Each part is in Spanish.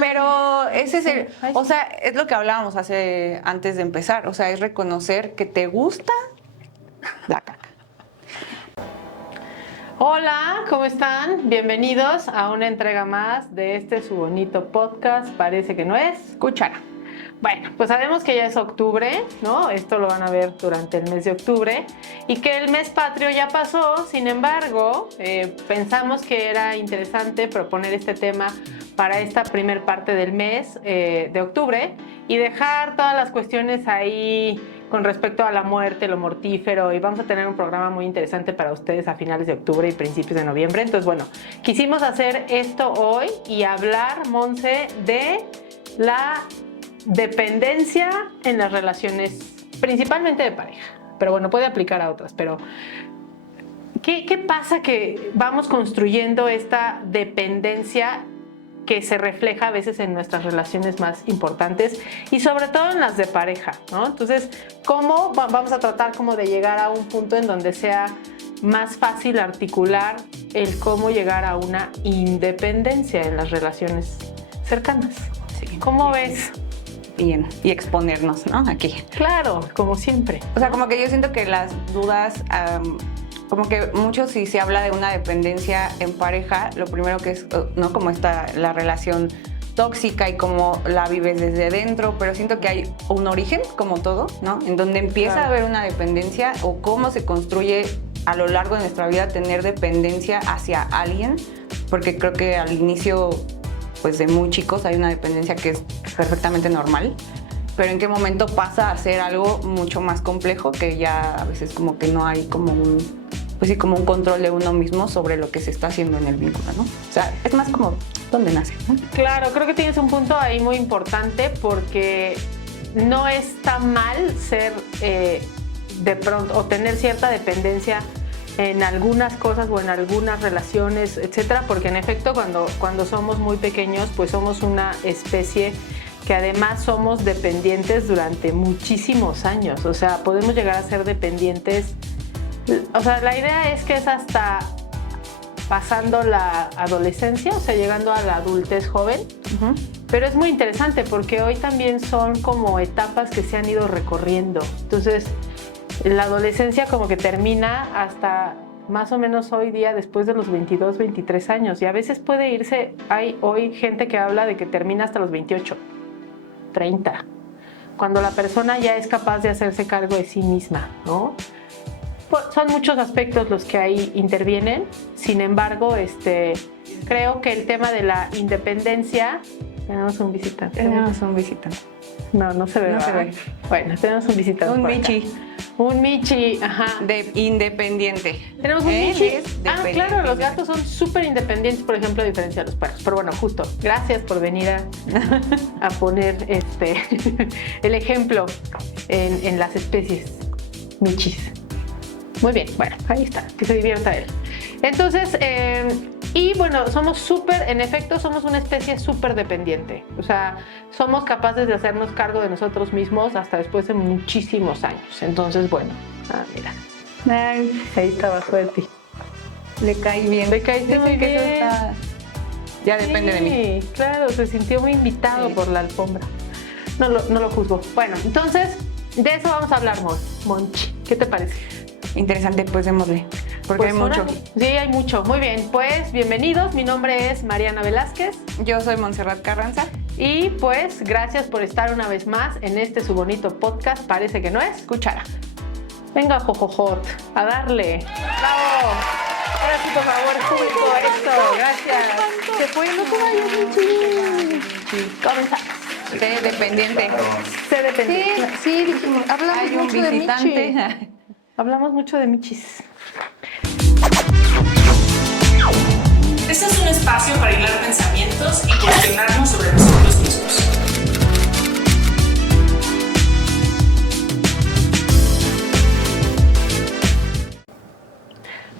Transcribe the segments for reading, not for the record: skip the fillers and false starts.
Pero ese es el, o sea, es lo que hablábamos antes de empezar, o sea, es reconocer que te gusta la caca. Hola, ¿cómo están? Bienvenidos a una entrega más de su bonito podcast, parece que no es cuchara. Bueno, pues sabemos que ya es octubre, ¿no? Esto lo van a ver durante el mes de octubre y que el mes patrio ya pasó. Sin embargo, pensamos que era interesante proponer este tema para esta primer parte del mes de octubre y dejar todas las cuestiones ahí con respecto a la muerte, lo mortífero, y vamos a tener un programa muy interesante para ustedes a finales de octubre y principios de noviembre. Entonces, bueno, quisimos hacer esto hoy y hablar, Monse, de la dependencia en las relaciones, principalmente de pareja, pero bueno, puede aplicar a otras, pero ¿qué pasa que vamos construyendo esta dependencia que se refleja a veces en nuestras relaciones más importantes y sobre todo en las de pareja, ¿no? Entonces, ¿cómo vamos a tratar como de llegar a un punto en donde sea más fácil articular el cómo llegar a una independencia en las relaciones cercanas? Sí. ¿Cómo ves? Bien, y exponernos, ¿no? Aquí. Claro, como siempre. O sea, como que yo siento que las dudas, como que mucho si se habla de una dependencia en pareja, lo primero que es, ¿no? Como está la relación tóxica y cómo la vives desde dentro, pero siento que hay un origen, como todo, ¿no? En donde empieza a haber una dependencia o cómo se construye a lo largo de nuestra vida tener dependencia hacia alguien, porque creo que al inicio, pues de muy chicos hay una dependencia que es perfectamente normal, pero en qué momento pasa a ser algo mucho más complejo que ya a veces como que no hay como como un control de uno mismo sobre lo que se está haciendo en el vínculo, ¿no? O sea, es más como dónde nace, ¿no? Claro, creo que tienes un punto ahí muy importante porque no está mal ser de pronto o tener cierta dependencia en algunas cosas o en algunas relaciones, etcétera, porque en efecto cuando somos muy pequeños, pues somos una especie que además somos dependientes durante muchísimos años. O sea, podemos llegar a ser dependientes. O sea, la idea es que es hasta pasando la adolescencia, o sea, llegando a la adultez joven. Uh-huh. Pero es muy interesante porque hoy también son como etapas que se han ido recorriendo. Entonces, la adolescencia como que termina hasta más o menos hoy día después de los 22, 23 años. Y a veces puede irse, hay hoy gente que habla de que termina hasta los 28, 30, cuando la persona ya es capaz de hacerse cargo de sí misma, ¿no? Son muchos aspectos los que ahí intervienen. Sin embargo, creo que el tema de la independencia... Tenemos un visitante. No se ve. No se ve. Bueno, tenemos un visitante. Un Michi. Un Michi, ajá. De independiente. Tenemos un Michi. Claro, los gatos son súper independientes, por ejemplo, a diferencia de los perros. Pero bueno, justo, gracias por venir a poner el ejemplo en las especies Michis. Muy bien, bueno, ahí está, que se divierta él. Entonces, y bueno, en efecto, somos una especie súper dependiente. O sea, somos capaces de hacernos cargo de nosotros mismos hasta después de muchísimos años. Entonces, bueno, mira. Ay, ahí está abajo de ti. Le cae bien. Le caíste muy bien. Ya depende de mí. Claro, se sintió muy invitado por la alfombra. No lo juzgo. Bueno, entonces, de eso vamos a hablar, Monchi. ¿Qué te parece? Interesante, pues démosle, porque pues hay mucho. Sí, hay mucho. Muy bien, pues bienvenidos. Mi nombre es Mariana Velázquez. Yo soy Montserrat Carranza. Y pues gracias por estar una vez más en su bonito podcast, parece que no es cuchara. Venga, Jojojot, a darle. ¡Bravo! Ahora sí, por favor, público, esto. Gracias. Se fue, no te vayas, Michi. Comenzamos. Sé dependiente. Sí, dijimos, hablamos hay un mucho visitante. De Michi. Hablamos mucho de Michis. Este es un espacio para hilar pensamientos y cuestionarnos sobre nosotros mismos.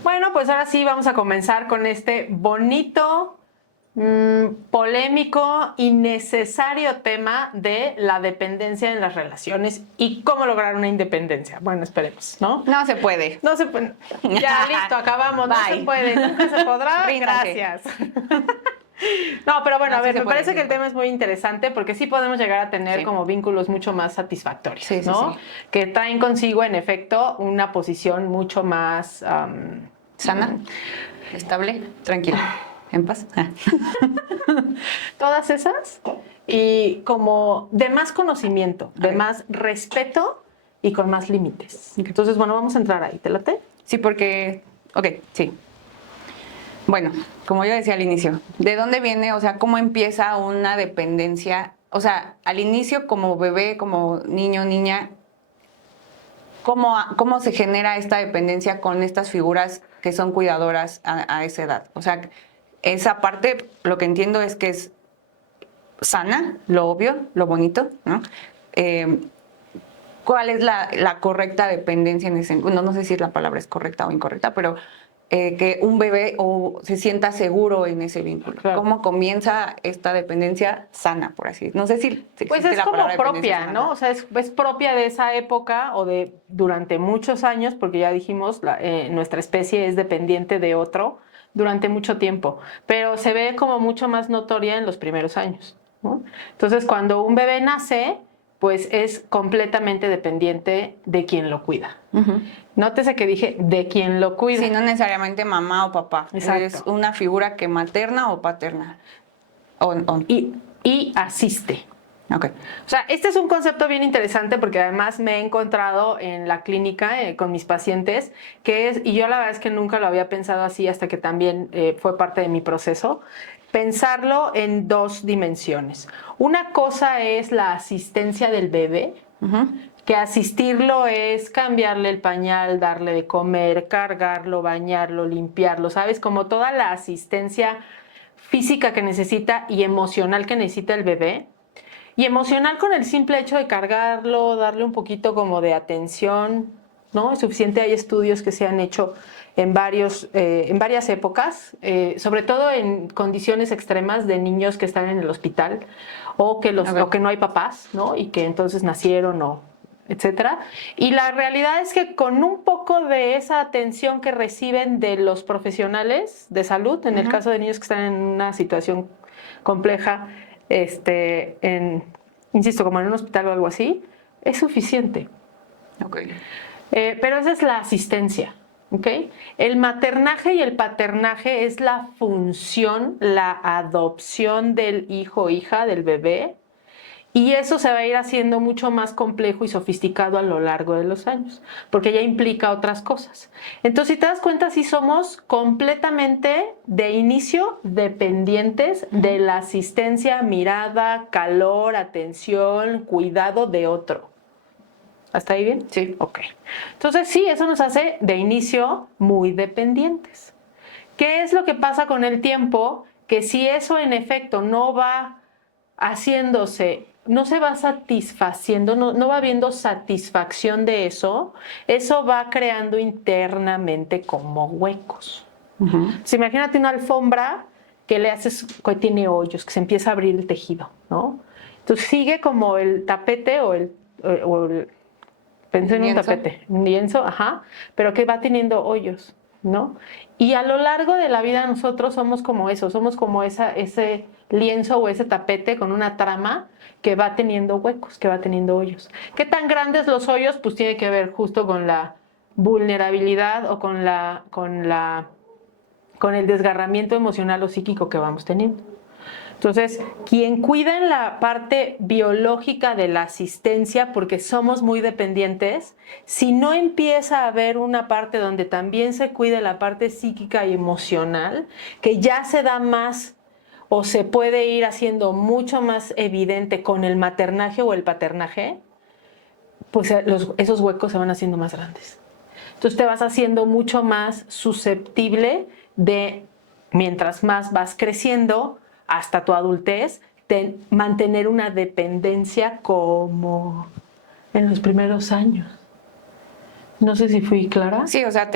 Bueno, pues ahora sí vamos a comenzar con este bonito, polémico y necesario tema de la dependencia en las relaciones y cómo lograr una independencia. Bueno, esperemos, ¿no? No se puede. No se puede. Ya, listo, acabamos. Bye. No se puede, nunca se podrá. Ríndase. Gracias. No, pero bueno, a Así ver, se me puede parece que decir. el tema es muy interesante porque sí podemos llegar a tener Sí. como vínculos mucho más satisfactorios, Sí, sí, ¿no? sí. Que traen consigo, en efecto, una posición mucho más... Sana, estable, tranquila, en paz. todas esas y como de más conocimiento, de Ok. más respeto y con más límites. Ok. Entonces, bueno, vamos a entrar ahí. ¿Te late? Sí, porque, ok, sí. Bueno, como yo decía al inicio, ¿de dónde viene, o sea, cómo empieza una dependencia? O sea, al inicio como bebé, como niño, niña, ¿cómo se genera esta dependencia con estas figuras que son cuidadoras a esa edad? O sea, esa parte, lo que entiendo es que es sana, lo obvio, lo bonito, ¿no? ¿Cuál es la correcta dependencia en ese? Bueno, no sé si la palabra es correcta o incorrecta, pero que un bebé se sienta seguro en ese vínculo. Claro. ¿Cómo comienza esta dependencia sana, por así decirlo? No sé si Pues existe es la como palabra dependencia propia, sana. ¿no? O sea, es propia de esa época o de durante muchos años, porque ya dijimos, nuestra especie es dependiente de otro durante mucho tiempo, pero se ve como mucho más notoria en los primeros años, ¿no? Entonces, cuando un bebé nace, pues es completamente dependiente de quien lo cuida. Ujú. Nótese que dije de quien lo cuida. Sí, no necesariamente mamá o papá. Exacto. Es una figura que materna o paterna. Y asiste. Ok. O sea, este es un concepto bien interesante porque además me he encontrado en la clínica con mis pacientes, y yo la verdad es que nunca lo había pensado así hasta que también fue parte de mi proceso, pensarlo en dos dimensiones. Una cosa es la asistencia del bebé, Ujú. que asistirlo es cambiarle el pañal, darle de comer, cargarlo, bañarlo, limpiarlo, ¿sabes? Como toda la asistencia física que necesita y emocional que necesita el bebé. Y emocional con el simple hecho de cargarlo, darle un poquito como de atención, ¿no? Es suficiente, hay estudios que se han hecho en varias épocas, sobre todo en condiciones extremas de niños que están en el hospital o que no hay papás, ¿no? Y que entonces nacieron o etcétera. Y la realidad es que con un poco de esa atención que reciben de los profesionales de salud, en el caso de niños que están en una situación compleja, insisto, como en un hospital o algo así, es suficiente. Ok. Pero esa es la asistencia, ¿ok? El maternaje y el paternaje es la función, la adopción del hijo o hija, del bebé, y eso se va a ir haciendo mucho más complejo y sofisticado a lo largo de los años, porque ya implica otras cosas. Entonces, si te das cuenta, sí somos completamente de inicio dependientes de la asistencia, mirada, calor, atención, cuidado de otro. ¿Hasta ahí bien? Sí. Ok. Entonces, sí, eso nos hace de inicio muy dependientes. ¿Qué es lo que pasa con el tiempo? Que si eso en efecto no va haciéndose, no se va satisfaciendo, no va habiendo satisfacción de eso, eso va creando internamente como huecos. Imagínate una alfombra que le haces, que tiene hoyos, que se empieza a abrir el tejido, ¿no? Entonces sigue como el tapete pensé en un Lienzo. tapete, un lienzo, ajá, pero que va teniendo hoyos, ¿no? Y a lo largo de la vida nosotros somos como eso, somos como ese lienzo o ese tapete con una trama que va teniendo huecos, que va teniendo hoyos. ¿Qué tan grandes los hoyos? Pues tiene que ver justo con la vulnerabilidad o con el desgarramiento emocional o psíquico que vamos teniendo. Entonces, quien cuida en la parte biológica de la asistencia, porque somos muy dependientes, si no empieza a haber una parte donde también se cuide la parte psíquica y emocional, que ya se da más o se puede ir haciendo mucho más evidente con el maternaje o el paternaje, pues esos huecos se van haciendo más grandes. Entonces te vas haciendo mucho más susceptible de, mientras más vas creciendo, hasta tu adultez, mantener una dependencia como en los primeros años. No sé si fui clara. Sí, o sea,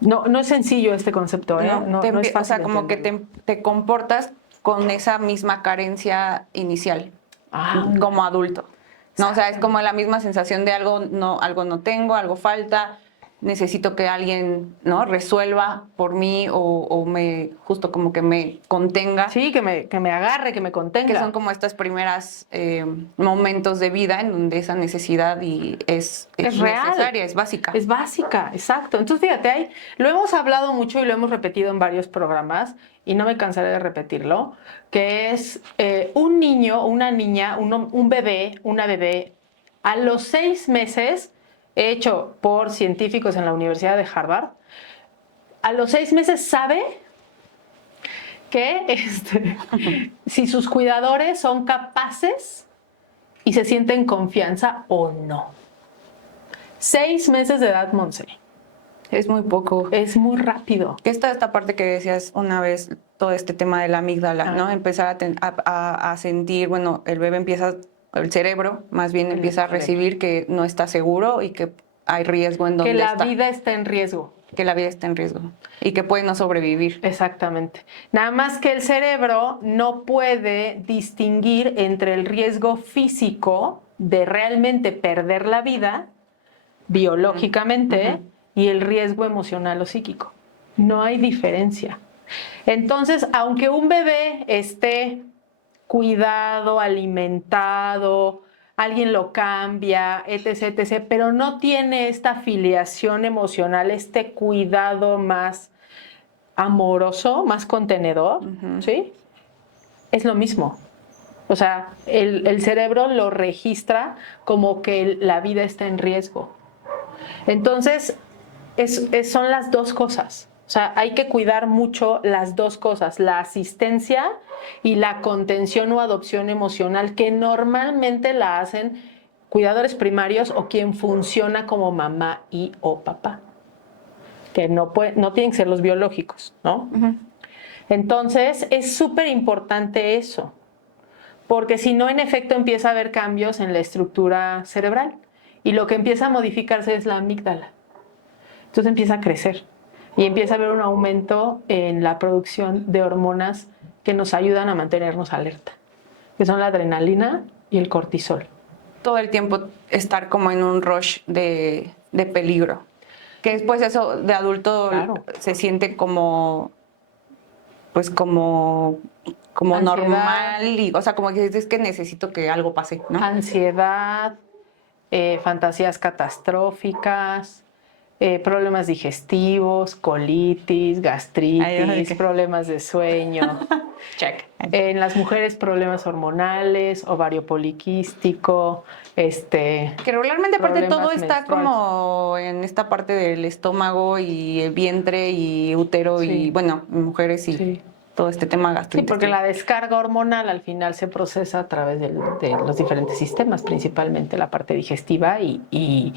No es sencillo este concepto, ¿eh? No es fácil. O sea, como que entenderlo. te comportas con esa misma carencia inicial, como adulto. No, o sea, es como la misma sensación de algo no tengo, algo falta, necesito que alguien, ¿no?, resuelva por mí o me, justo como que me contenga. Sí, que me agarre, que me contenga. Que son como estas primeras momentos de vida en donde esa necesidad es real. Necesaria, es básica. Es básica, exacto. Entonces, fíjate, lo hemos hablado mucho y lo hemos repetido en varios programas y no me cansaré de repetirlo, que es un niño, una niña, un bebé, una bebé, a los 6 meses, hecho por científicos en la Universidad de Harvard, a los 6 meses sabe que si sus cuidadores son capaces y se sienten confianza o no. 6 meses de edad, Monse. Es muy poco. Es muy rápido. Que esta parte que decías una vez, todo este tema de la amígdala, ¿no? Empezar a sentir, bueno, el bebé empieza, el cerebro más bien empieza a recibir que no está seguro y que hay riesgo en donde está. está. Que la vida está en riesgo. Que la vida está en riesgo y que puede no sobrevivir. Exactamente. Nada más que el cerebro no puede distinguir entre el riesgo físico de realmente perder la vida biológicamente y el riesgo emocional o psíquico. No hay diferencia. Entonces, aunque un bebé esté cuidado, alimentado, alguien lo cambia, etc., etc., pero no tiene esta filiación emocional, este cuidado más amoroso, más contenedor, ¿sí? Es lo mismo. O sea, el cerebro lo registra como que la vida está en riesgo. Entonces, son las dos cosas. O sea, hay que cuidar mucho las dos cosas, la asistencia y la contención o adopción emocional, que normalmente la hacen cuidadores primarios o quien funciona como mamá y o papá, que no tienen que ser los biológicos, ¿no? Entonces, es súper importante eso, porque si no, en efecto, empieza a haber cambios en la estructura cerebral y lo que empieza a modificarse es la amígdala. Entonces empieza a crecer y empieza a haber un aumento en la producción de hormonas que nos ayudan a mantenernos alerta, que son la adrenalina y el cortisol. Todo el tiempo estar como en un rush de peligro. Que después eso de adulto se siente como, pues como normal. Y, o sea, como que es que necesito que algo pase, ¿no? Ansiedad, fantasías catastróficas, problemas digestivos, colitis, gastritis, problemas de sueño. Check. En las mujeres, problemas hormonales, ovario poliquístico, que regularmente aparte todo está menstruales. como en esta parte del estómago y el vientre y útero y bueno, mujeres y todo este tema gastrointestinal. Sí, porque la descarga hormonal al final se procesa a través de los diferentes sistemas, principalmente la parte digestiva y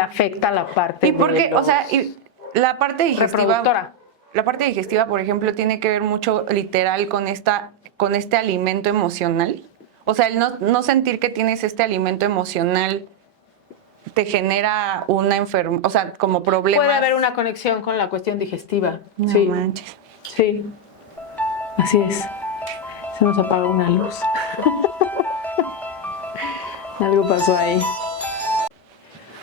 afecta la parte y porque, de o sea, y la parte digestiva reproductora. La parte digestiva, por ejemplo, tiene que ver mucho literal con este alimento emocional. O sea, el no sentir que tienes este alimento emocional te genera una enfermedad, o sea, como problemas. Puede haber una conexión con la cuestión digestiva. No sí. manches. Sí, así es. Se nos apagó una luz. Algo pasó ahí.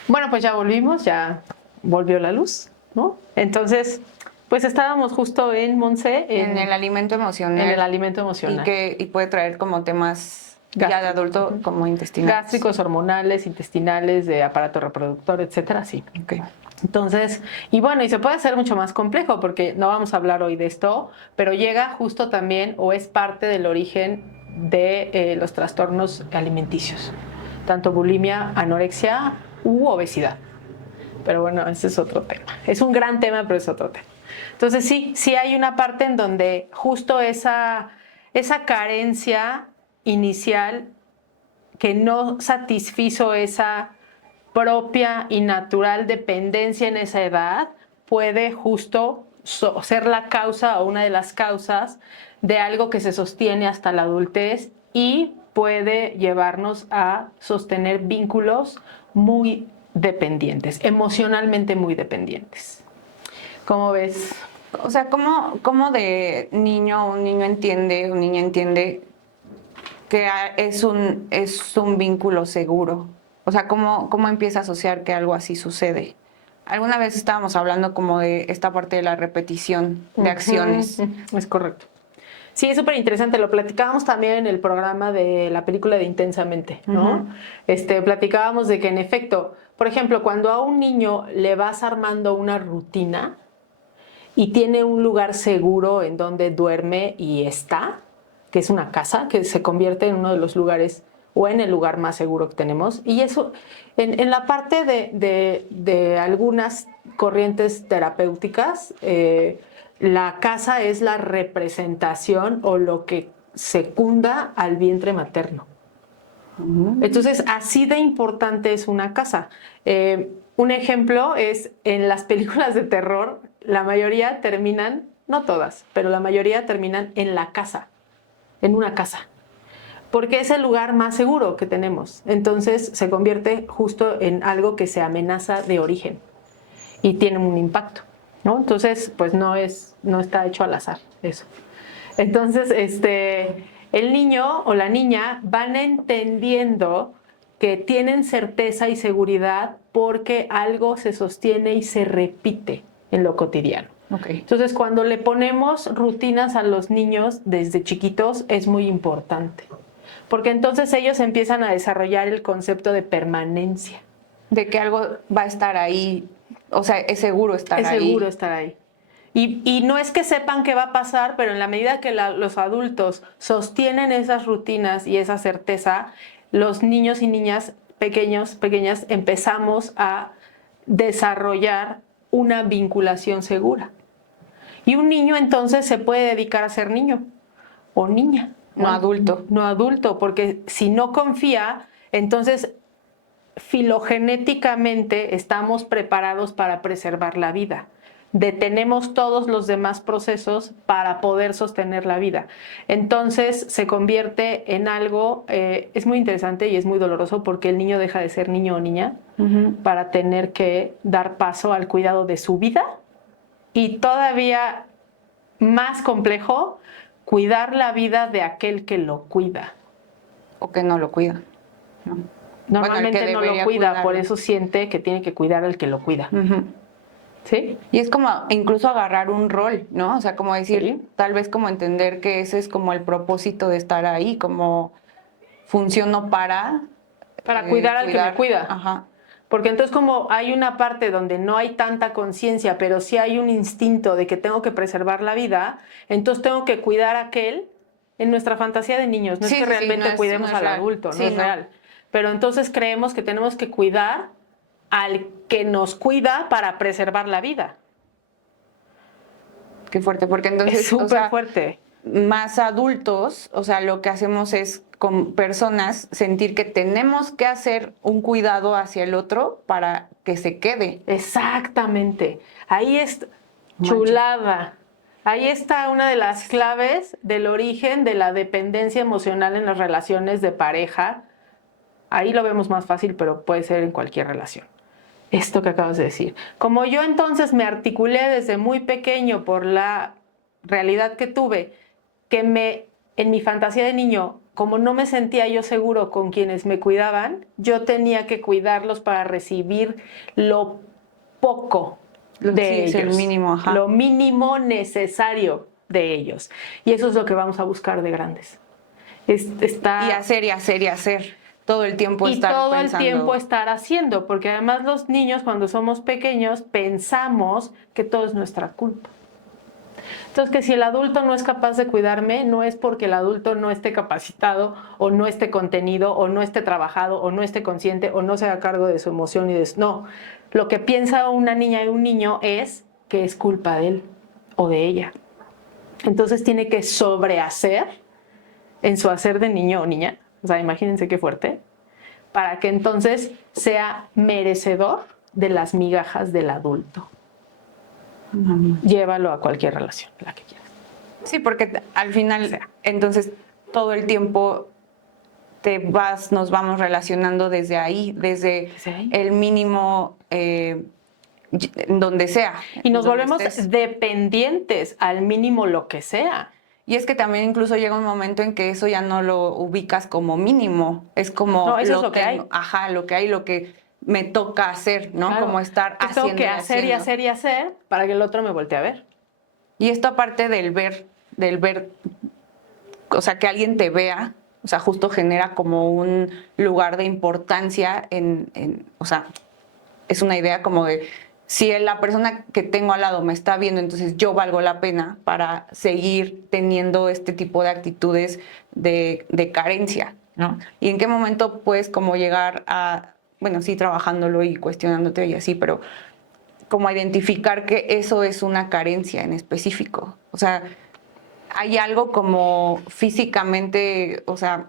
Bueno, pues ya volvimos, ya volvió la luz, ¿no? Entonces, pues estábamos justo en Monse. En el alimento emocional. En el alimento emocional. Y puede traer como temas ya de adulto, como intestinales. Gástricos, hormonales, intestinales, de aparato reproductor, etcétera, sí. Okay. Entonces, y bueno, y se puede hacer mucho más complejo porque no vamos a hablar hoy de esto, pero llega justo también o es parte del origen de los trastornos alimenticios, tanto bulimia, anorexia u obesidad. Pero bueno, ese es otro tema. Es un gran tema, pero es otro tema. Entonces sí hay una parte en donde justo esa carencia inicial que no satisfizo esa propia y natural dependencia en esa edad puede justo ser la causa o una de las causas de algo que se sostiene hasta la adultez y puede llevarnos a sostener vínculos muy dependientes, emocionalmente muy dependientes. ¿Cómo ves? O sea, ¿cómo de niño un niño entiende, una niña entiende que es un vínculo seguro? O sea, ¿cómo empieza a asociar que algo así sucede Alguna vez estábamos hablando como de esta parte de la repetición de acciones. Es correcto. Sí, es súper interesante. Lo platicábamos también en el programa de la película de Intensamente, ¿no? Platicábamos de que en efecto, por ejemplo, cuando a un niño le vas armando una rutina y tiene un lugar seguro en donde duerme y está, que es una casa, que se convierte en uno de los lugares o en el lugar más seguro que tenemos. Y eso, en la parte de algunas corrientes terapéuticas, la casa es la representación o lo que secunda al vientre materno. Entonces, así de importante es una casa. Un ejemplo es en las películas de terror, la mayoría terminan, no todas, pero la mayoría terminan en la casa, en una casa, porque es el lugar más seguro que tenemos. Entonces se convierte justo en algo que se amenaza de origen y tiene un impacto, ¿no? Entonces, pues no está hecho al azar eso. Entonces, el niño o la niña van entendiendo que tienen certeza y seguridad porque algo se sostiene y se repite en lo cotidiano. Okay. Entonces, cuando le ponemos rutinas a los niños desde chiquitos es muy importante, porque entonces ellos empiezan a desarrollar el concepto de permanencia. De que algo va a estar ahí, o sea, es seguro estar ahí. Es seguro estar ahí. Y no es que sepan qué va a pasar, pero en la medida que los adultos sostienen esas rutinas y esa certeza, los niños y niñas pequeñas, empezamos a desarrollar una vinculación segura. Y un niño entonces se puede dedicar a ser niño o niña. No adulto. No adulto, porque si no confía, entonces filogenéticamente estamos preparados para preservar la vida. Detenemos todos los demás procesos para poder sostener la vida. Entonces se convierte en algo, es muy interesante y es muy doloroso porque el niño deja de ser niño o niña para tener que dar paso al cuidado de su vida y todavía más complejo, cuidar la vida de aquel que lo cuida. O que no lo cuida. ¿No? Normalmente bueno, no lo cuida, cuidarlo. por eso siente que tiene que cuidar al que lo cuida. ¿Sí? Y es como incluso agarrar un rol, ¿no? O sea, como decir, Sí. Tal vez como entender que ese es como el propósito de estar ahí, como funciono para Cuidar al que me cuida. Ajá. Porque entonces como hay una parte donde no hay tanta conciencia, pero sí hay un instinto de que tengo que preservar la vida, entonces tengo que cuidar a aquel en nuestra fantasía de niños. No es que realmente cuidemos al adulto, no es real. Pero entonces creemos que tenemos que cuidar al que nos cuida para preservar la vida. Qué fuerte, porque entonces Es súper fuerte. Más adultos, o sea, lo que hacemos es con personas sentir que tenemos que hacer un cuidado hacia el otro para que se quede. Exactamente. Ahí es chulada. Ahí está una de las claves del origen de la dependencia emocional en las relaciones de pareja. Ahí lo vemos más fácil, pero puede ser en cualquier relación. Esto que acabas de decir. Como yo entonces me articulé desde muy pequeño por la realidad que tuve, en mi fantasía de niño, como no me sentía yo seguro con quienes me cuidaban, yo tenía que cuidarlos para recibir lo poco de ellos. El mínimo, ajá. Lo mínimo necesario de ellos. Y eso es lo que vamos a buscar de grandes. Y hacer. Todo el tiempo estar pensando. Y todo el tiempo estar haciendo, porque además los niños cuando somos pequeños pensamos que todo es nuestra culpa. Entonces, que si el adulto no es capaz de cuidarme, no es porque el adulto no esté capacitado, o no esté contenido, o no esté trabajado, o no esté consciente, o no se haga cargo de su emoción y de eso. No, lo que piensa una niña y un niño es que es culpa de él o de ella. Entonces tiene que sobrehacer en su hacer de niño o niña, o sea, imagínense qué fuerte, para que entonces sea merecedor de las migajas del adulto. Llévalo a cualquier relación, la que quieras. Sí, porque al final, entonces, todo el tiempo nos vamos relacionando desde ahí, desde el mínimo, donde sea. Y nos volvemos dependientes al mínimo lo que sea. Y es que también incluso llega un momento en que eso ya no lo ubicas como mínimo. Es como... No, eso es lo que hay. Ajá, lo que hay, lo que me toca hacer, ¿no? Claro. Como estar Que haciendo tengo que hacer y hacer y hacer para que el otro me voltee a ver. Y esto aparte del ver, o sea, que alguien te vea, o sea, justo genera como un lugar de importancia o sea, es una idea como de, si la persona que tengo al lado me está viendo, entonces yo valgo la pena para seguir teniendo este tipo de actitudes de carencia, ¿no? Y en qué momento puedes como llegar a, bueno, sí, trabajándolo y cuestionándote y así, pero como a identificar que eso es una carencia en específico. O sea, hay algo como físicamente, o sea,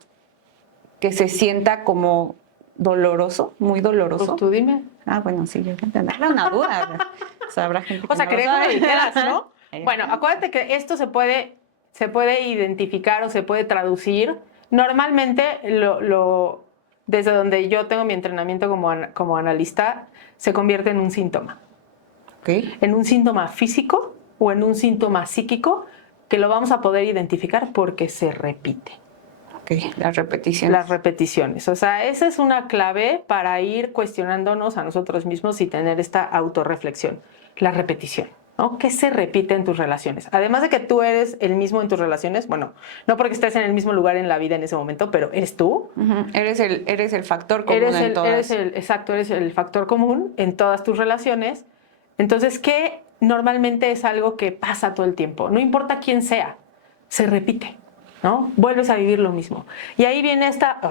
que se sienta como doloroso, muy doloroso. Pues tú dime. Ah, bueno, sí, yo entendí. Era una duda. O sea, habrá gente que O sea, no lo quería que me sabe. dijeras, ¿no? Bueno, acuérdate que esto se puede identificar o se puede traducir. Normalmente, desde donde yo tengo mi entrenamiento como analista, se convierte en un síntoma. Okay. En un síntoma físico o en un síntoma psíquico que lo vamos a poder identificar porque se repite. Ok, las repeticiones. Las repeticiones. O sea, esa es una clave para ir cuestionándonos a nosotros mismos y tener esta autorreflexión. La repetición, ¿no? ¿Qué se repite en tus relaciones? Además de que tú eres el mismo en tus relaciones, bueno, no porque estés en el mismo lugar en la vida en ese momento, pero eres tú. Uh-huh. Eres el factor común en todas. Exacto, eres el factor común en todas tus relaciones. Entonces, ¿qué normalmente es algo que pasa todo el tiempo? No importa quién sea, se repite, ¿no? Vuelves a vivir lo mismo. Y ahí viene esta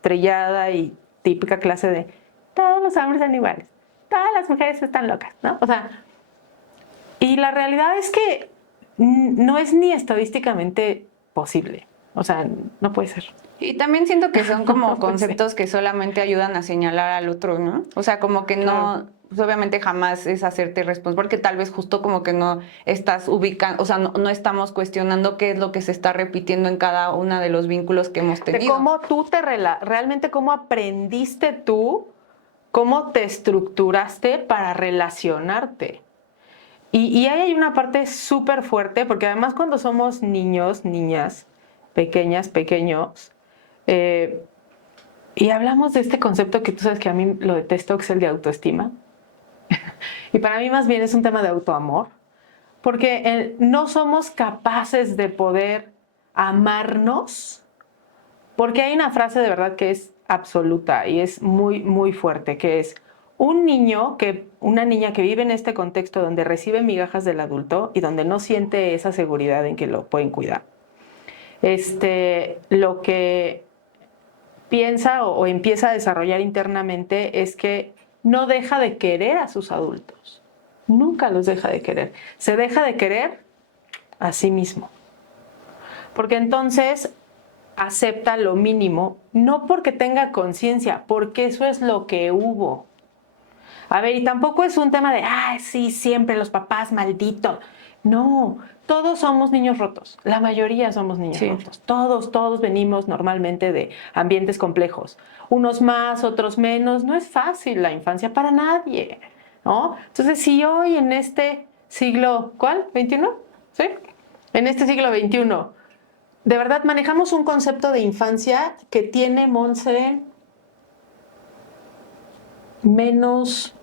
trillada y típica clase de todos los hombres son iguales, todas las mujeres están locas, ¿no? O sea, y la realidad es que no es ni estadísticamente posible. O sea, no puede ser. Y también siento que son como conceptos que solamente ayudan a señalar al otro, ¿no? O sea, como que no, pues obviamente jamás es hacerte responsable, porque tal vez justo como que no estás ubicando, o sea, no estamos cuestionando qué es lo que se está repitiendo en cada uno de los vínculos que hemos tenido. De cómo tú realmente cómo aprendiste tú, cómo te estructuraste para relacionarte. Y ahí hay una parte súper fuerte, porque además cuando somos niños, niñas, pequeñas, pequeños, y hablamos de este concepto que tú sabes que a mí lo detesto, que es el de autoestima. Y para mí más bien es un tema de autoamor, porque no somos capaces de poder amarnos, porque hay una frase de verdad que es absoluta y es muy, muy fuerte, que es una niña que vive en este contexto donde recibe migajas del adulto y donde no siente esa seguridad en que lo pueden cuidar. Lo que piensa o empieza a desarrollar internamente es que no deja de querer a sus adultos. Nunca los deja de querer. Se deja de querer a sí mismo. Porque entonces acepta lo mínimo, no porque tenga conciencia, porque eso es lo que hubo. A ver, y tampoco es un tema de, sí, siempre los papás malditos. No, todos somos niños rotos. La mayoría somos niños rotos. Todos venimos normalmente de ambientes complejos. Unos más, otros menos. No es fácil la infancia para nadie, ¿no? Entonces, si hoy en este siglo, ¿cuál? ¿XXI? ¿Sí? En este siglo XXI, de verdad manejamos un concepto de infancia que tiene, Monse, menos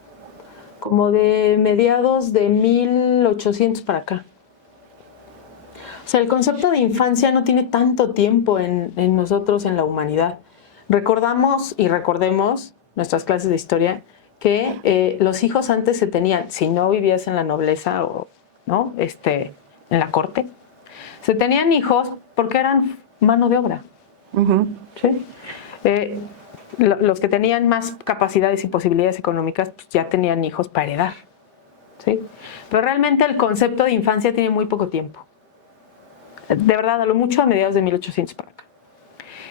como de mediados de 1800 para acá. O sea, el concepto de infancia no tiene tanto tiempo en nosotros, en la humanidad. Recordemos nuestras clases de historia que los hijos antes se tenían, si no vivías en la nobleza o ¿no? En la corte, se tenían hijos porque eran mano de obra. Uh-huh. ¿Sí? Los que tenían más capacidades y posibilidades económicas pues ya tenían hijos para heredar, ¿sí? Pero realmente el concepto de infancia tiene muy poco tiempo. De verdad, a lo mucho a mediados de 1800 para acá.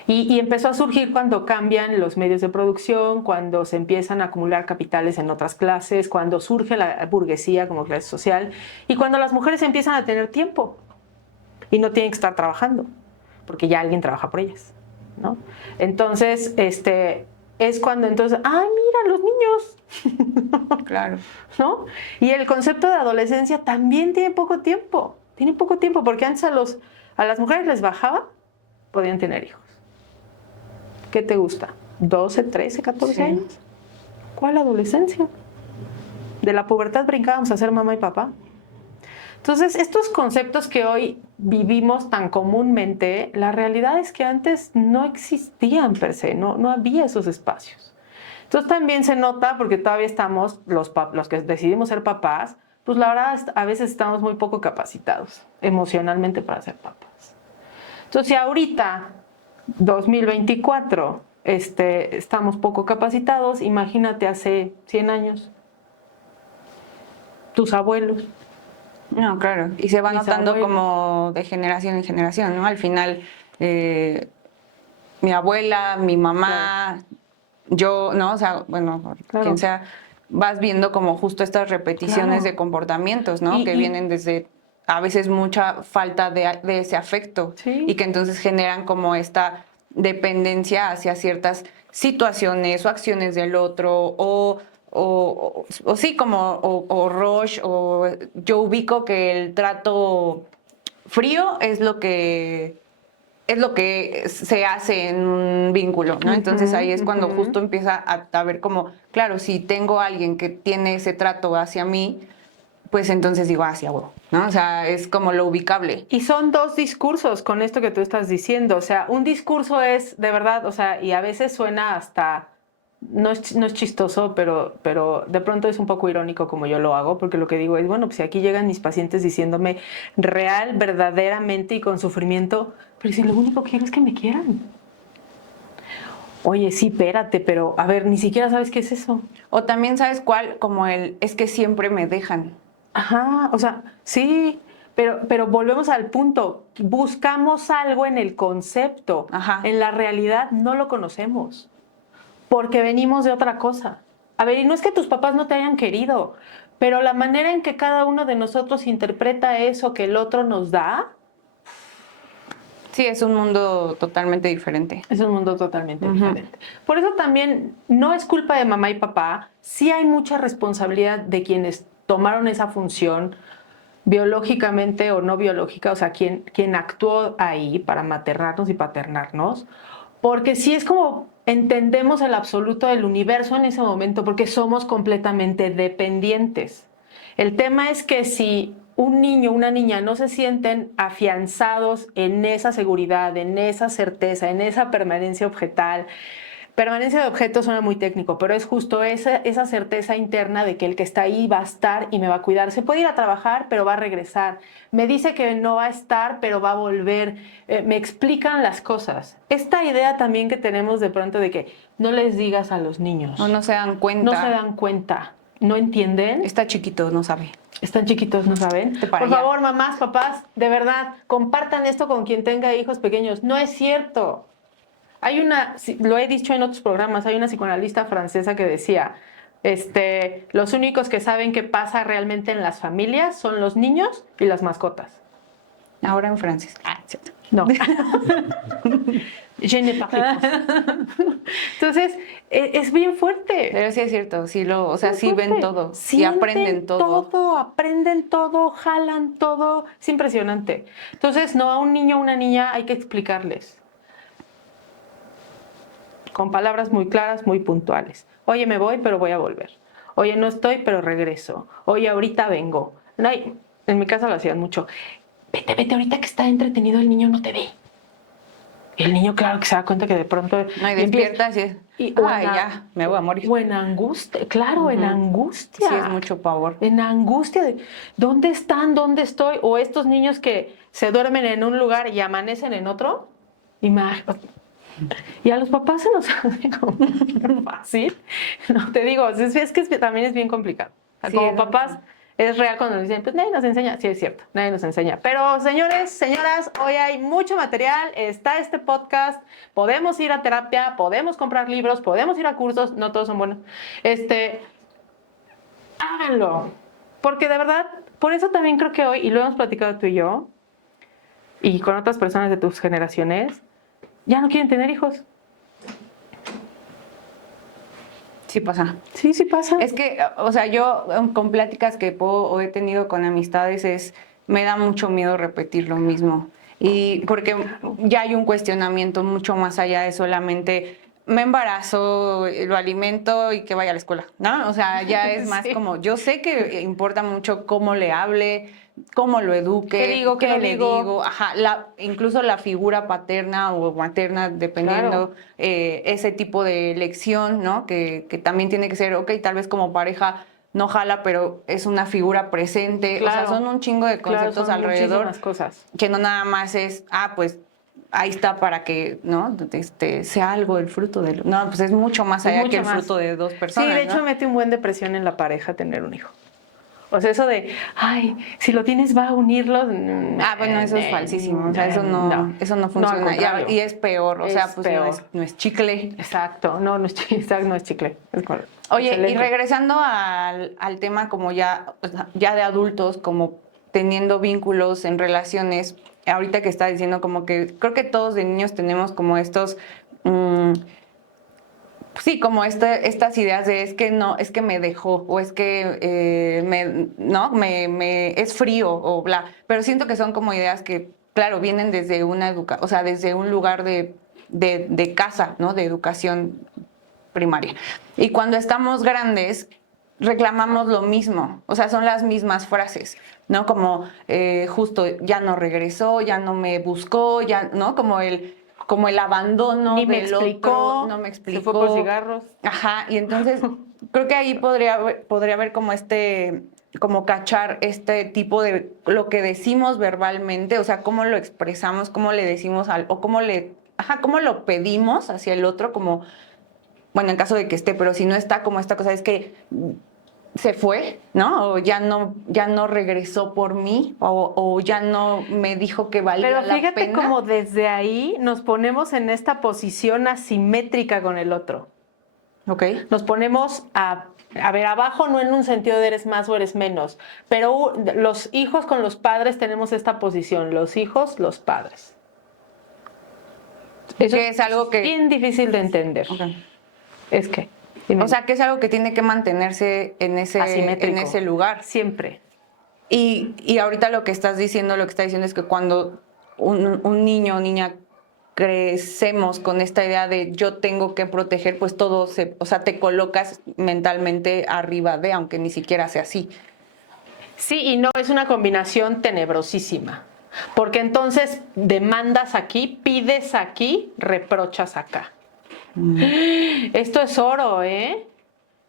Y empezó a surgir cuando cambian los medios de producción, cuando se empiezan a acumular capitales en otras clases, cuando surge la burguesía como clase social y cuando las mujeres empiezan a tener tiempo y no tienen que estar trabajando, porque ya alguien trabaja por ellas, ¿no? Entonces, es cuando entonces, mira, los niños. Claro. ¿No? Y el concepto de adolescencia también tiene poco tiempo. Tiene poco tiempo, porque antes a las mujeres les bajaba, podían tener hijos. ¿Qué te gusta? ¿12, 13, 14 años? ¿Cuál adolescencia? De la pubertad brincábamos a ser mamá y papá. Entonces, estos conceptos que hoy vivimos tan comúnmente, la realidad es que antes no existían per se, no había esos espacios. Entonces también se nota, porque todavía estamos, los que decidimos ser papás, pues la verdad a veces estamos muy poco capacitados emocionalmente para ser papás. Entonces, si ahorita, 2024, estamos poco capacitados, imagínate hace 100 años, tus abuelos. No, claro. Y se va Mis notando abuelos. como de generación en generación, ¿no? Al final, mi abuela, mi mamá, yo, ¿no? O sea, bueno, Claro. quien sea, vas viendo como justo estas repeticiones Claro. de comportamientos, ¿no? Y- Que y- vienen desde a veces mucha falta de ese afecto. Sí. Y que entonces generan como esta dependencia hacia ciertas situaciones o acciones del otro o sí, como o rush, o yo ubico que el trato frío es lo que se hace en un vínculo, ¿no? Entonces ahí es cuando Ujú. justo empieza a ver como, claro, si tengo a alguien que tiene ese trato hacia mí, pues entonces digo hacia huevo, ¿no? O sea, es como lo ubicable. Y son dos discursos con esto que tú estás diciendo. O sea, un discurso es de verdad, o sea, y a veces suena hasta, no es chistoso, pero de pronto es un poco irónico como yo lo hago, porque lo que digo es, bueno, pues si aquí llegan mis pacientes diciéndome real, verdaderamente y con sufrimiento, pero si lo único que quiero es que me quieran. Oye, sí, espérate, pero a ver, ni siquiera sabes qué es eso. O también, ¿sabes cuál? Como es que siempre me dejan. Ajá, o sea, sí, pero volvemos al punto. Buscamos algo en el concepto. Ajá. En la realidad no lo conocemos, porque venimos de otra cosa. A ver, y no es que tus papás no te hayan querido, pero la manera en que cada uno de nosotros interpreta eso que el otro nos da, Sí, es un mundo totalmente diferente. es un mundo totalmente diferente. Por eso también no es culpa de mamá y papá, sí hay mucha responsabilidad de quienes tomaron esa función biológicamente o no biológica, o sea, quien actuó ahí para maternarnos y paternarnos, porque sí es como entendemos el absoluto del universo en ese momento, porque somos completamente dependientes. El tema es que si un niño o una niña no se sienten afianzados en esa seguridad, en esa certeza, en esa permanencia objetal. Permanencia de objetos suena muy técnico, pero es justo esa certeza interna de que el que está ahí va a estar y me va a cuidar. Se puede ir a trabajar, pero va a regresar. Me dice que no va a estar, pero va a volver. Me explican las cosas. Esta idea también que tenemos de pronto de que no les digas a los niños. O no se dan cuenta. No se dan cuenta. ¿No entienden? Está chiquito, no sabe. Están chiquitos, ¿no saben? Para Por allá. favor, mamás, papás, de verdad, compartan esto con quien tenga hijos pequeños. No es cierto. Hay lo he dicho en otros programas, hay una psicoanalista francesa que decía, los únicos que saben qué pasa realmente en las familias son los niños y las mascotas. Ahora en francés. Ah, cierto. No. Je ne parle pas. Entonces, es bien fuerte. Pero sí es cierto, sí o sea, sí ven todo y Sienten aprenden todo. aprenden todo, jalan todo. Es impresionante. Entonces, no, a un niño o una niña hay que explicarles. Con palabras muy claras, muy puntuales. Oye, me voy, pero voy a volver. Oye, no estoy, pero regreso. Oye, ahorita vengo. No hay, en mi casa lo hacían mucho. Vete, ahorita que está entretenido el niño no te ve. Y el niño, claro, que se da cuenta que de pronto... No, y despiertas y es, ay, ya, me voy a morir. O en angustia, claro, en angustia. Sí, es mucho pavor. En angustia de, ¿dónde están? ¿Dónde estoy? O estos niños que se duermen en un lugar y amanecen en otro. Y a los papás se nos hace como fácil. No, te digo, es que también es bien complicado. O sea, Sí, como es papás, es real cuando nos dicen, pues nadie nos enseña. Sí, es cierto, nadie nos enseña. Pero señores, señoras, hoy hay mucho material. Está este podcast. Podemos ir a terapia, podemos comprar libros, podemos ir a cursos. No todos son buenos. Háganlo. Porque de verdad, por eso también creo que hoy, y lo hemos platicado tú y yo, y con otras personas de tus generaciones, ya no quieren tener hijos. Sí pasa. Sí pasa. Es que, o sea, yo con pláticas que puedo o he tenido con amistades me da mucho miedo repetir lo mismo. Y porque ya hay un cuestionamiento mucho más allá de solamente me embarazo, lo alimento y que vaya a la escuela, ¿no? O sea, ya es más Sí. como, yo sé que importa mucho cómo le hable, cómo lo eduque, ¿Qué digo, qué no le digo? digo, ajá, incluso la figura paterna o materna, dependiendo ese tipo de elección, ¿no? Que también tiene que ser, ok, tal vez como pareja no jala, pero es una figura presente, o sea, Claro. son un chingo de Claro, conceptos son alrededor muchísimas cosas. que no nada más es, pues ahí está para que, ¿no? Sea algo el fruto de... No, pues es mucho más Es allá mucho que el más. fruto de dos Sí, personas, de hecho ¿no? mete un buen depresión en la pareja tener un hijo. O sea, eso de, ay, si lo tienes va a unirlos. Bueno, eso es falsísimo, o sea, eso no No, al funciona. contrario. Y es peor, o sea, Es pues peor. no es chicle. Exacto, no, no es chicle, no es chicle. Es correcto. Oye, y Excelente. regresando al tema como ya, o sea, ya de adultos, como teniendo vínculos en relaciones, ahorita que está diciendo como que creo que todos de niños tenemos como estos... sí, como estas ideas de es que no, es que me dejó, o es que es frío, o bla. Pero siento que son como ideas que, claro, vienen desde o sea, desde un lugar de casa, ¿no? De educación primaria. Y cuando estamos grandes, reclamamos lo mismo, o sea, son las mismas frases, ¿no? Como justo ya no regresó, ya no me buscó, ya, ¿no? Como el abandono Ni me del explicó, otro, no me explicó. se fue por cigarros. Ajá, y entonces creo que ahí podría haber como cachar este tipo de lo que decimos verbalmente, o sea, cómo lo expresamos, cómo le decimos o cómo lo pedimos hacia el otro, como, bueno, en caso de que esté, pero si no está, como esta cosa es que se fue, ¿no? O ya no regresó por mí, o ya no me dijo que valía Pero la fíjate pena. cómo desde ahí nos ponemos en esta posición asimétrica con el otro. Ok. Nos ponemos a ver, abajo no en un sentido de eres más o eres menos, pero los hijos con los padres tenemos esta posición, los hijos, los padres. Eso Que es algo que... bien difícil de entender. Ok. Es que, dime. O sea, que es algo que tiene que mantenerse en Asimétrico. ese lugar. Siempre. Y ahorita lo que está diciendo es que cuando un niño o niña crecemos con esta idea de yo tengo que proteger, pues todo o sea, te colocas mentalmente arriba de, aunque ni siquiera sea así. Sí y no, es una combinación tenebrosísima. Porque entonces demandas aquí, pides aquí, reprochas acá. Esto es oro, ¿eh?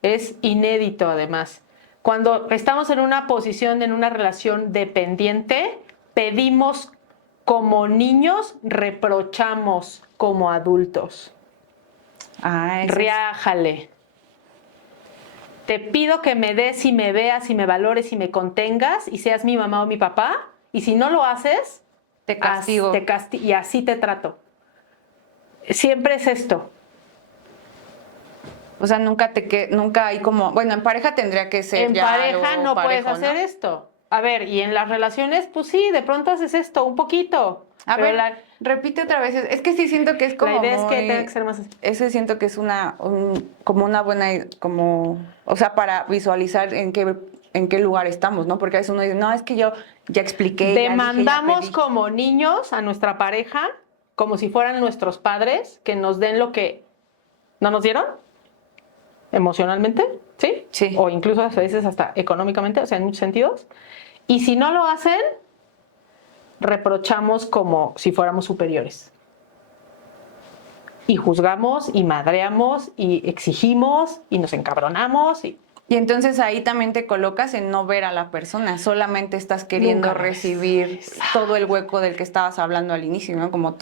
Es inédito además. Cuando estamos en una posición, en una relación dependiente, pedimos como niños, reprochamos como adultos. Riájale. Te pido que me des y me veas y me valores y me contengas y seas mi mamá o mi papá. Y si no lo haces, te castigo. Y así te trato. Siempre es esto. O sea, nunca hay como... Bueno, en pareja tendría que ser en ya pareja algo no parejo, puedes hacer ¿no? esto. A ver, y en las relaciones, pues sí, de pronto haces esto, un poquito. A ver, repite otra vez. Es que sí siento que es como la idea es que tenga que ser más así. Ese siento que es como una buena... o sea, para visualizar en qué lugar estamos, ¿no? Porque a veces uno dice, no, es que yo ya expliqué, Demandamos ya dije, como niños a nuestra pareja, como si fueran nuestros padres, que nos den lo que no nos dieron emocionalmente, ¿sí? Sí. O incluso a veces hasta económicamente, o sea, en muchos sentidos. Y si no lo hacen, reprochamos como si fuéramos superiores. Y juzgamos, y madreamos, y exigimos, y nos encabronamos, Y entonces ahí también te colocas en no ver a la persona, solamente estás queriendo Nunca la ves. recibir todo el hueco del que estabas hablando al inicio, ¿no? Como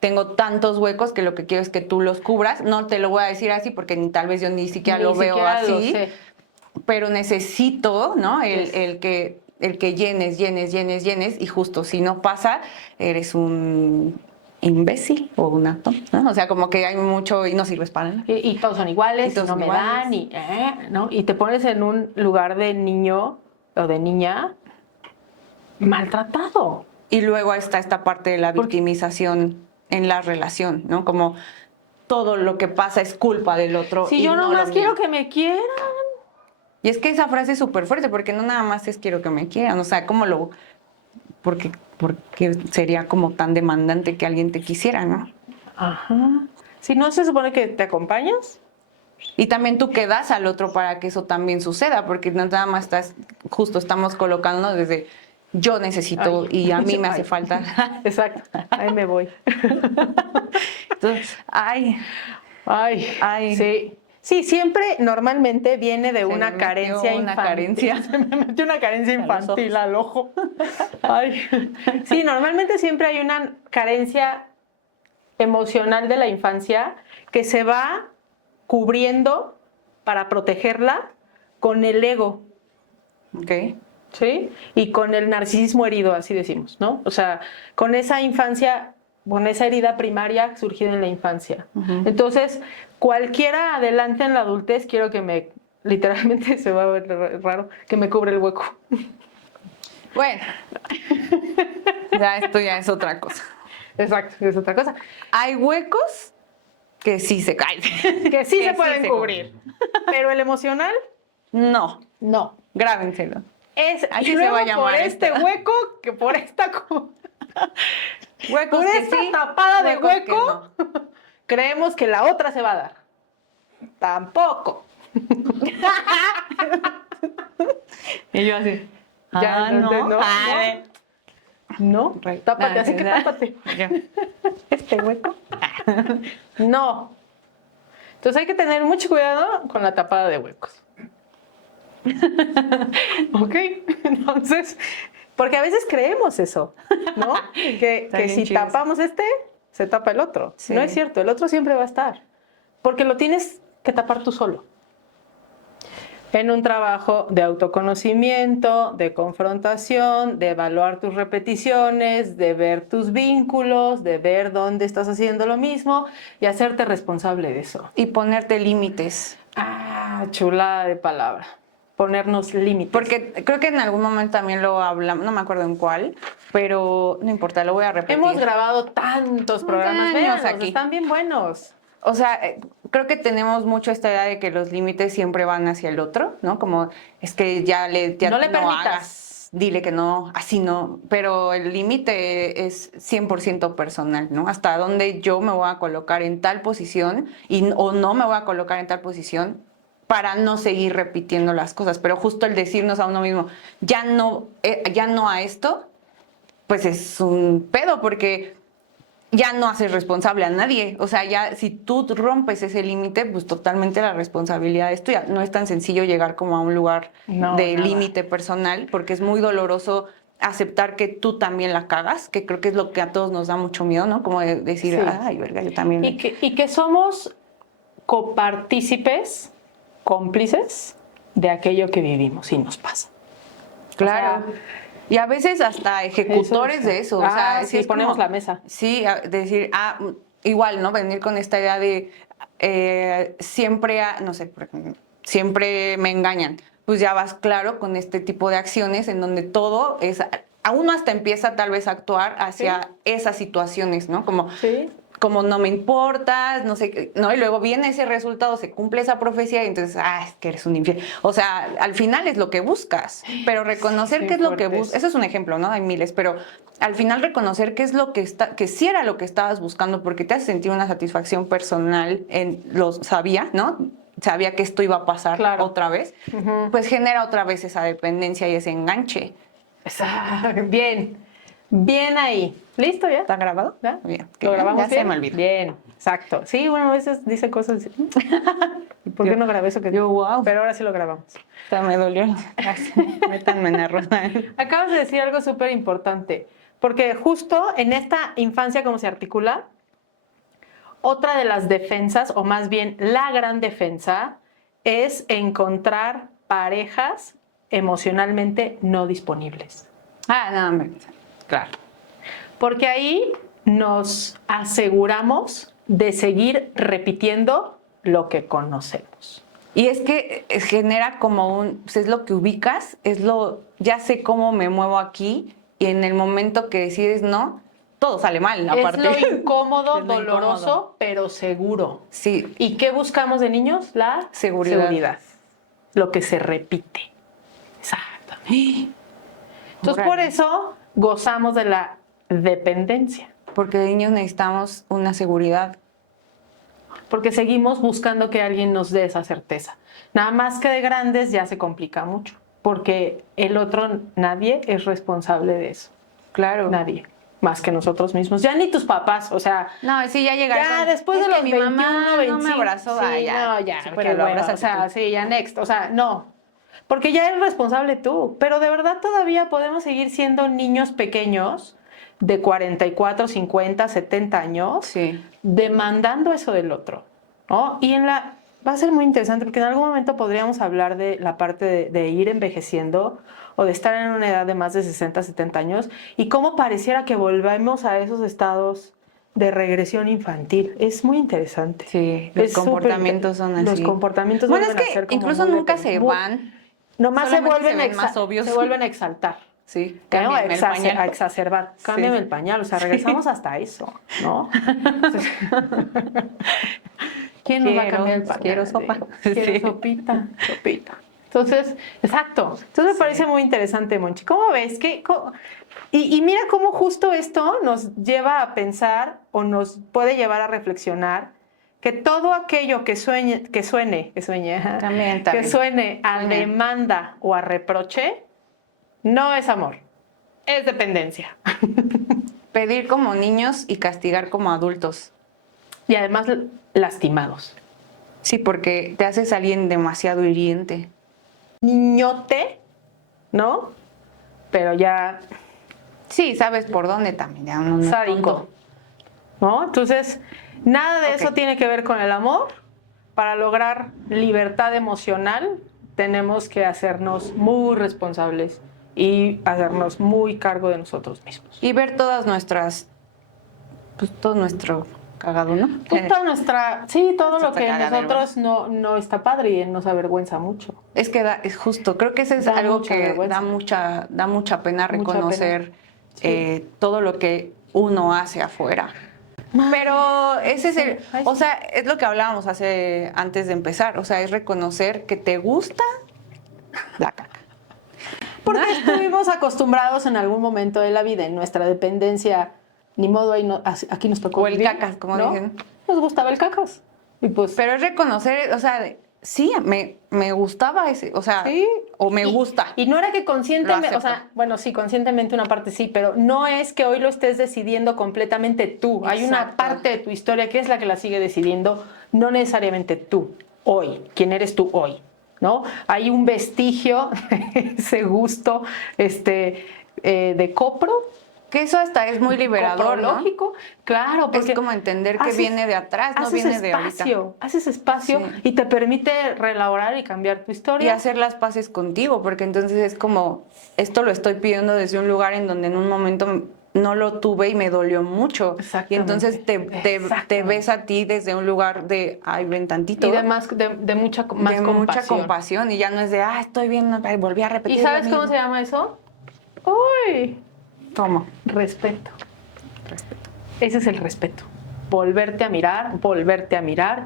tengo tantos huecos que lo que quiero es que tú los cubras. No te lo voy a decir así porque tal vez yo ni siquiera lo veo así, lo sé. pero necesito, ¿no? El que llenes, y justo si no pasa, eres un imbécil o una tonta, ¿no? O sea, como que hay mucho y no sirves para nada. Y todos son iguales, Y todos no son me iguales. dan, ¿no? Y te pones en un lugar de niño o de niña maltratado. Y luego está esta parte de la victimización en la relación, ¿no? Como todo lo que pasa es culpa del otro. Si y yo no nomás lo quiero mío. que me quieran. Y es que esa frase es súper fuerte, porque no nada más es quiero que me quieran, o sea, porque sería como tan demandante que alguien te quisiera, ¿no? Ajá. Si no se supone que te acompañas. Y también tú quedas al otro para que eso también suceda, porque no nada más estamos colocando desde yo necesito y a mí me hace falta. Exacto, ahí me voy. Entonces, ay, Sí. Sí, siempre normalmente viene de Se una me metió carencia una infantil. carencia. Se me metió una carencia A los infantil al ojo. Ay. Sí, normalmente siempre hay una carencia emocional de la infancia que se va cubriendo para protegerla con el ego, ok. ¿sí? Y con el narcisismo herido, así decimos, ¿no? O sea, con esa infancia, con esa herida primaria surgida en la infancia. Entonces, cualquiera adelante en la adultez, quiero que me, literalmente se va a ver raro, que me cubre el hueco. Bueno, ya esto ya es otra cosa. Exacto, es otra cosa. Hay huecos que sí se caen. Que sí Que se pueden se cubrir. Pero el emocional, No, no. grábenselo. Es Así y se va a luego llamar por este esto. hueco que por esta Huecos por que esta sí, tapada de huecos que hueco no. creemos que la otra se va a dar. Tampoco. Y yo así. Ya, no. No, Right. tápate, Nada, así que ¿verdad? tápate. Yo. Este hueco. No. Entonces hay que tener mucho cuidado con la tapada de huecos. Ok, entonces, porque a veces creemos eso, ¿no? Que bien si chido. tapamos se tapa el otro. Sí. No es cierto, el otro siempre va a estar. Porque lo tienes que tapar tú solo. En un trabajo de autoconocimiento, de confrontación, de evaluar tus repeticiones, de ver tus vínculos, de ver dónde estás haciendo lo mismo y hacerte responsable de eso. Y ponerte límites. Ah, chulada de palabra. Ponernos límites. Porque creo que en algún momento también lo hablamos, no me acuerdo en cuál, pero no importa, lo voy a repetir. Hemos grabado tantos programas, años véanlos, aquí. están bien buenos. O sea, creo que tenemos mucho esta idea de que los límites siempre van hacia el otro, ¿no? Como es que ya No le permitas. hagas, dile que no, así no. Pero el límite es 100% personal, ¿no? Hasta dónde yo me voy a colocar en tal posición o no me voy a colocar en tal posición para no seguir repitiendo las cosas. Pero justo el decirnos a uno mismo, ya no a esto, pues es un pedo porque ya no haces responsable a nadie. O sea, ya si tú rompes ese límite, pues totalmente la responsabilidad es tuya. No es tan sencillo llegar como a un lugar de límite personal, porque es muy doloroso aceptar que tú también la cagas, que creo que es lo que a todos nos da mucho miedo, ¿no? Como de decir, Sí. ay, verga, yo también. Y que somos copartícipes, cómplices de aquello que vivimos y nos pasa. Claro. O sea, y a veces hasta ejecutores de eso. O sea, sí, es ponemos como, la mesa. Sí, decir, igual, ¿no? Venir con esta idea de siempre, no sé, por ejemplo, siempre me engañan. Pues ya vas claro con este tipo de acciones en donde todo es, a uno hasta empieza tal vez a actuar hacia esas situaciones, ¿no? Como, Sí. como no me importas, no sé qué, ¿no? Y luego viene ese resultado, se cumple esa profecía y entonces, es que eres un infiel. O sea, al final es lo que buscas, pero reconocer Sí, qué es lo que fuertes. buscas, eso es un ejemplo, ¿no? Hay miles, pero al final reconocer qué es lo que que sí era lo que estabas buscando porque te hace sentir una satisfacción personal, lo sabía, ¿no? Sabía que esto iba a pasar otra vez, pues genera otra vez esa dependencia y ese enganche. Bien, bien ahí. ¿Listo ya? ¿Está grabado? ¿Ya? Bien. ¿Lo grabamos ya bien? se me olvidó. Bien, exacto. Sí, bueno, a veces dice cosas. ¿Y por qué no grabé eso? Yo, wow. Pero ahora sí lo grabamos. O sea, me dolió. Métanme en la rosa. Acabas de decir algo súper importante, porque justo en esta infancia, ¿cómo se articula? Otra de las defensas, o más bien la gran defensa, es encontrar parejas emocionalmente no disponibles. No, claro. Porque ahí nos aseguramos de seguir repitiendo lo que conocemos. Y es que genera como pues es lo que ubicas, ya sé cómo me muevo aquí y en el momento que decides no, todo sale mal. Aparte. Es lo incómodo, Es lo doloroso, incómodo. pero seguro. Sí. ¿Y qué buscamos de niños? La Seguridad. Lo que se repite. Exacto. Entonces, por eso gozamos de la dependencia. Porque de niños necesitamos una seguridad. porque seguimos buscando que alguien nos dé esa certeza. Nada más que de grandes ya se complica mucho, porque el otro, nadie es responsable de eso. Claro. Nadie. Más que nosotros mismos. Ya ni tus papás, o sea... No, sí, ya llegaron. Ya después de los mi 21, mamá 25, no me abrazó. sí, ya. no, ya, Porque pero lo bueno, abrazas o sea, tú. sí, ya next, o sea, no. Porque ya eres responsable tú. Pero de verdad todavía podemos seguir siendo niños pequeños de 44, 50, 70 años, Sí. demandando eso del otro, ¿no? Y va a ser muy interesante porque en algún momento podríamos hablar de la parte de ir envejeciendo o de estar en una edad de más de 60, 70 años y cómo pareciera que volvemos a esos estados de regresión infantil. Es muy interesante. Sí, los comportamientos son así. Los comportamientos Bueno, es vuelven a que ser como incluso muy nunca se van. Nomás se solamente vuelven, se ven más obvios. se vuelven a exaltar. Sí, ¿No? cámbiame el pañal. A exacerbar. Cámbiame Sí. el pañal. O sea, regresamos hasta eso, ¿no? ¿Quién nos va a cambiar el pañal? Quiero sopa. Quiero Sí. sopita. Entonces, exacto. Entonces me parece muy interesante, Monchi. ¿Cómo ves? Y mira cómo justo esto nos lleva a pensar o nos puede llevar a reflexionar que todo aquello que suene También. que suene a Sueña. demanda o a reproche, no es amor, es dependencia. Pedir como niños y castigar como adultos. Y además lastimados. Sí, porque te haces alguien demasiado hiriente. Niñote, ¿no? Pero ya Sí, sabes por dónde también. Ya uno no es sádico, tonto. ¿no? Entonces, nada de Ok. eso tiene que ver con el amor. Para lograr libertad emocional, tenemos que hacernos muy responsables y hacernos muy cargo de nosotros mismos. Y ver todas nuestras. Pues todo nuestro cagado, ¿no? Pues toda todo lo Está que cagadero, nosotros no está padre y nos avergüenza mucho. Es que es justo, creo que ese es Da algo mucha que vergüenza. da mucha pena Mucha reconocer pena. Sí. todo lo que uno hace afuera. Pero ese es el, Ay, o sí. sea, es lo que hablábamos antes de empezar, o sea, es reconocer que te gusta la caca. Porque estuvimos acostumbrados en algún momento de la vida, en nuestra dependencia, ni modo, aquí nos tocó O el vivir, cacas, como ¿no? dicen. Nos gustaba el cacas. Y pues, Pero es reconocer, o sea, sí, me gustaba ese, o sea, sí. o me Y- gusta. Y no era que conscientemente, Lo o sea, acepto. bueno, sí, conscientemente una parte sí, pero no es que hoy lo estés decidiendo completamente tú. Hay una Exacto. parte de tu historia que es la que la sigue decidiendo, no necesariamente tú, hoy, quién eres tú hoy, ¿no? Hay un vestigio de ese gusto de copro. Que eso hasta es muy liberador, ¿no? Lógico, claro, porque Es como entender que haces- viene de atrás, no haces viene de ahorita. espacio, haces espacio Sí. y te permite reelaborar y cambiar tu Y historia. hacer las paces contigo, porque entonces es como, esto lo estoy pidiendo desde un lugar en donde en un momento no lo tuve y me dolió mucho. Y entonces te ves a ti desde un lugar de, ay, ven tantito. Y de mucha más de compasión. mucha compasión. Y ya no es de, estoy bien, volví a repetir. ¿Y sabes cómo se llama eso? ¡Uy! ¿Cómo? Respeto. Ese es el respeto. Volverte a mirar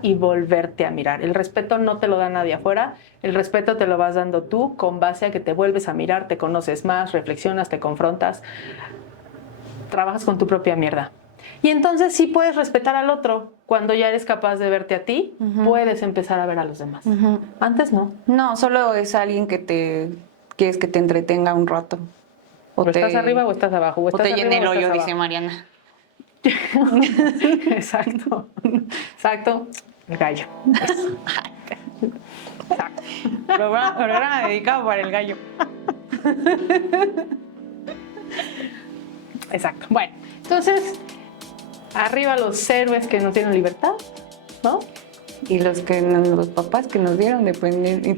y volverte a mirar. El respeto no te lo da nadie afuera, el respeto te lo vas dando tú con base a que te vuelves a mirar, te conoces más, reflexionas, te confrontas, trabajas con tu propia mierda. Y entonces sí puedes respetar al otro. Cuando ya eres capaz de verte a ti, puedes empezar a ver a los demás. Antes no. No, solo es alguien que quieres que te entretenga un rato. O estás arriba o estás abajo. O te llene el hoyo, dice Mariana. Exacto. Exacto. El gallo. Exacto. Programa dedicado para el gallo. Exacto. Bueno, entonces, arriba los héroes que nos dieron libertad, ¿no? Y los papás que nos dieron dependencia.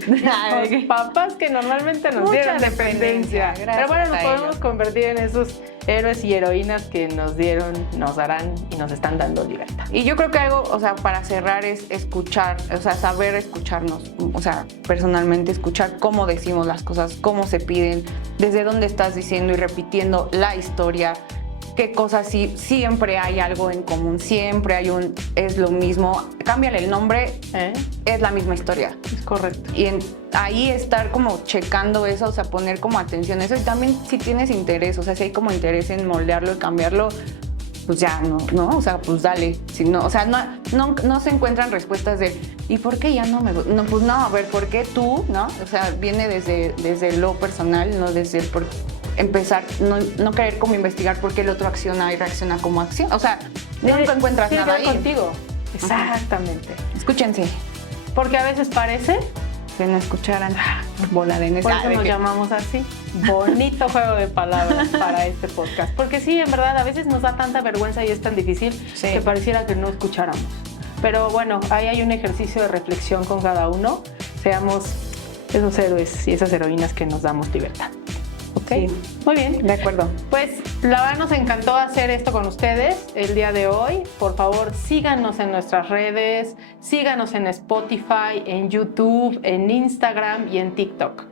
Los papás que normalmente nos Mucha dieron dependencia. dependencia. Gracias Pero bueno, nos a podemos ellos. convertir en esos héroes y heroínas que nos dieron, nos darán y nos están dando libertad. Y yo creo que algo, o sea, para cerrar es escuchar, o sea, saber escucharnos, o sea, personalmente escuchar cómo decimos las cosas, cómo se piden, desde dónde estás diciendo y repitiendo la historia, qué cosas sí, siempre hay algo en común, siempre hay es lo mismo, cámbiale el nombre, es la misma historia. Es correcto. Y ahí estar como checando eso, o sea, poner como atención a eso. Y también si tienes interés, o sea, si hay como interés en moldearlo y cambiarlo, pues ya no, o sea, pues dale. Si no, o sea, no se encuentran respuestas de ¿y por qué ya no me gusta? No, pues no, a ver, ¿por qué tú, no? O sea, viene desde lo personal, no desde por empezar, no querer como investigar por qué el otro acciona y reacciona como acciona. O sea, no encuentras tiene nada que ahí. ver contigo. Exactamente. Escúchense. Porque a veces parece, Que no escucharan bola de por necia. eso nos llamamos así. Bonito juego de palabras para este podcast. Porque sí, en verdad, a veces nos da tanta vergüenza y es tan difícil que pareciera que no escucháramos. Pero bueno, ahí hay un ejercicio de reflexión con cada uno. Seamos esos héroes y esas heroínas que nos damos libertad. ¿Ok? Sí. Muy bien. De acuerdo. Pues la verdad nos encantó hacer esto con ustedes el día de hoy. Por favor, síganos en nuestras redes, síganos en Spotify, en YouTube, en Instagram y en TikTok.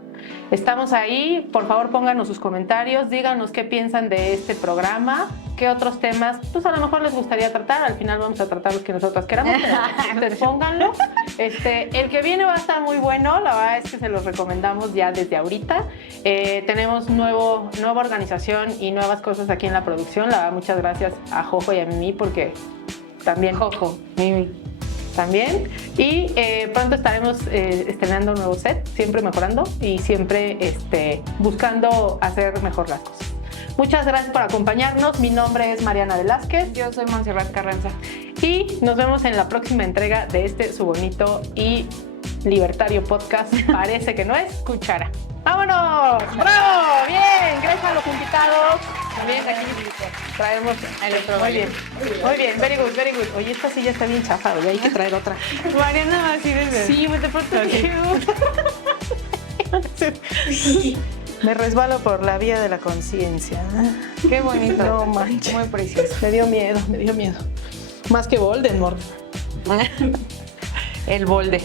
Estamos ahí, por favor pónganos sus comentarios, díganos qué piensan de este programa, qué otros temas, pues a lo mejor les gustaría tratar, al final vamos a tratar los que nosotras queramos, pero ustedes pónganlo. El que viene va a estar muy bueno, la verdad es que se los recomendamos ya desde ahorita. Tenemos nueva organización y nuevas cosas aquí en la producción, la verdad muchas gracias a Jojo y a Mimi porque también Jojo, Mimi. También. Y pronto estaremos estrenando un nuevo set, siempre mejorando y siempre buscando hacer mejor las cosas. Muchas gracias por acompañarnos. Mi nombre es Mariana Velázquez. Yo soy Montserrat Carranza. Y nos vemos en la próxima entrega de su bonito y libertario podcast. Parece que no es cuchara. ¡Vámonos! ¡Bravo! ¡Bien! Gracias a los invitados. También aquí traemos el otro. Muy bien. Muy bien. Very good, very good. Oye, esta silla está bien chafa, ya hay que traer otra. Mariana, así desde. Sí, with the photo Me resbalo por la vía de la conciencia. Qué bonito. No manches. Muy precioso. Me dio miedo, me dio miedo. Más que Voldemort. El bolde.